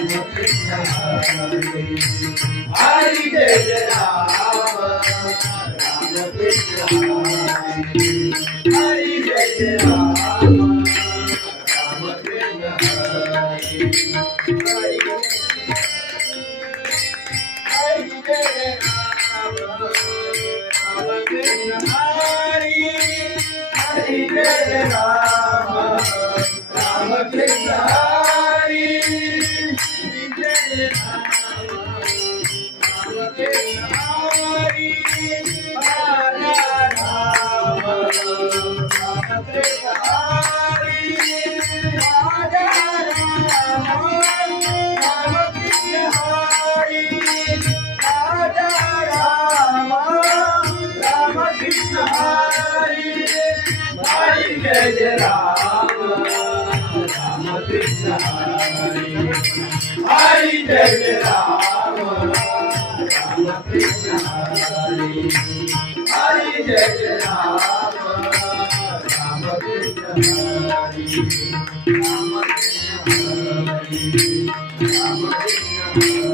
Hare Jai Rama, Rama Krishna Hare, Hare Jai Rama, Rama Krishna Hare, Hare Jai Rama, Rama Krishna Hare, Hare Jai Rama, Rama Krishna Hare, Hare Jai Jai Rama, Rama Krishna Hare, Hare Jai Rama, Rama Krishna Hare, Hare Jai Rama, Rama Krishna Hare, Rama Krishna Hare, Rama Krishna Hare.